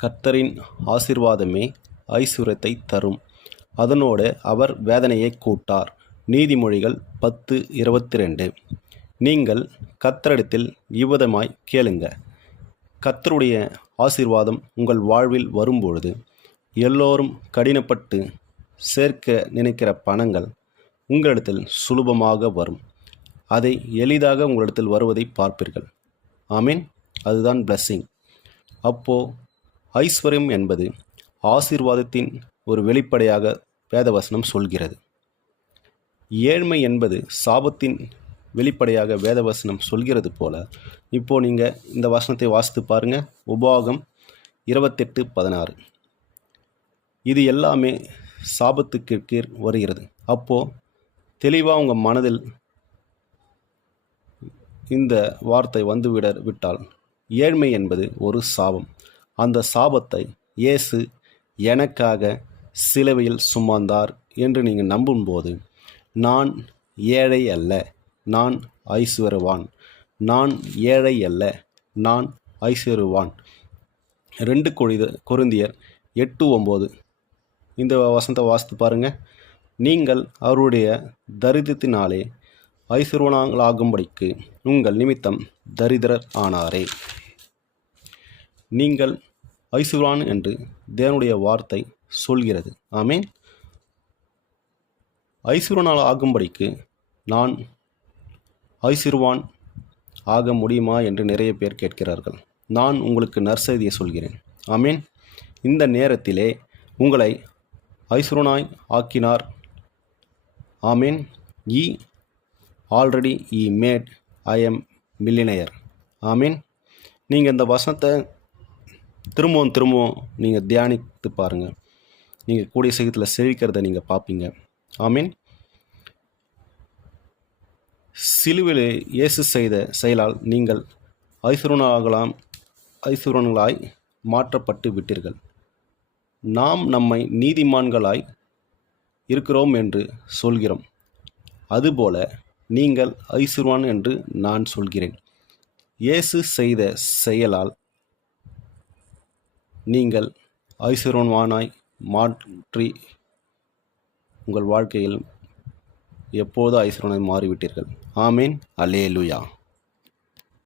கர்த்தரின் ஆசீர்வாதமே ஐசுவரியத்தை தரும், அதனோடு அவர் வேதனையை கூட்டார். நீதிமொழிகள் 10:22. நீங்கள் கர்த்தரிடத்தில் இவ்விதமாய் கேளுங்க. கர்த்தருடைய ஆசீர்வாதம் உங்கள் வாழ்வில் வரும்பொழுது எல்லோரும் கடினப்பட்டு சேர்க்க நினைக்கிற பணங்கள் உங்களிடத்தில் சுலபமாக வரும். அதை எளிதாக உங்களிடத்தில் வருவதை பார்ப்பீர்கள். ஆமீன். அதுதான் பிளஸ்ஸிங். அப்போது ஐஸ்வர்யம் என்பது ஆசீர்வாதத்தின் ஒரு வெளிப்படையாக வேதவசனம் சொல்கிறது. ஏழ்மை என்பது சாபத்தின் வெளிப்படையாக வேதவசனம் சொல்கிறது போல, இப்போது நீங்கள் இந்த வசனத்தை வாசித்து பாருங்கள். உபாகம் 28:16. இது எல்லாமே சாபத்துக்கு கீழ் வருகிறது. அப்போது தெளிவாக உங்கள் மனதில் இந்த வார்த்தை விட்டால் ஏழ்மை என்பது ஒரு சாபம். அந்த சாபத்தை இயேசு எனக்காக சிலுவையில் சுமந்தார் என்று நீங்கள் நம்பும்போது, நான் ஏழை அல்ல, நான் ஐஸ்வர்யவான், நான் ஏழை அல்ல, நான் ஐஸ்வர்யவான். 2 கொரிந்தியர் 8:9. இந்த வசனத்தை வாசித்து பாருங்கள். நீங்கள் அவருடைய தரித்திரத்தினாலே ஐஸ்வர்யவான்களாகும்படிக்கு உங்கள் நிமித்தம் தரித்திரர் ஆனாரே. நீங்கள் ஐஸ்வர்யவான் என்று தேவனுடைய வார்த்தை சொல்கிறது. ஆமீன். ஐஸ்வர்யவான் ஆகும்படிக்கு நான் ஐஸ்வர்யவான் ஆக முடியுமா என்று நிறைய பேர் கேட்கிறார்கள். நான் உங்களுக்கு நற்செய்தியை சொல்கிறேன். ஆமீன். இந்த நேரத்திலே உங்களை ஐஸ்வர்யவானாய் ஆக்கினார். ஆமீன். Already made I am millionaire. ஆமீன். நீங்கள் இந்த வசனத்தை திரும்பவும் நீங்கள் தியானித்து பாருங்கள். நீங்கள் கூடிய சீக்கிரத்தில் செழிக்கிறத நீங்கள் பார்ப்பீங்க. ஆமீன். சிலுவையிலே இயேசு செய்த செயலால் நீங்கள் ஐஸ்வர்யவான்களாய் மாற்றப்பட்டு விட்டீர்கள். நாம் நம்மை நீதிமான்களாய் இருக்கிறோம் என்று சொல்கிறோம். அதுபோல நீங்கள் ஐஸ்வர்யவான் என்று நான் சொல்கிறேன். இயேசு செய்த செயலால் நீங்கள் ஐஸ்வர்யவானாய் மாற்றி உங்கள் வாழ்க்கையில் எப்போதும் ஐஸ்வர்யவானாய் மாறிவிட்டீர்கள். ஆமீன். அல்லேலூயா.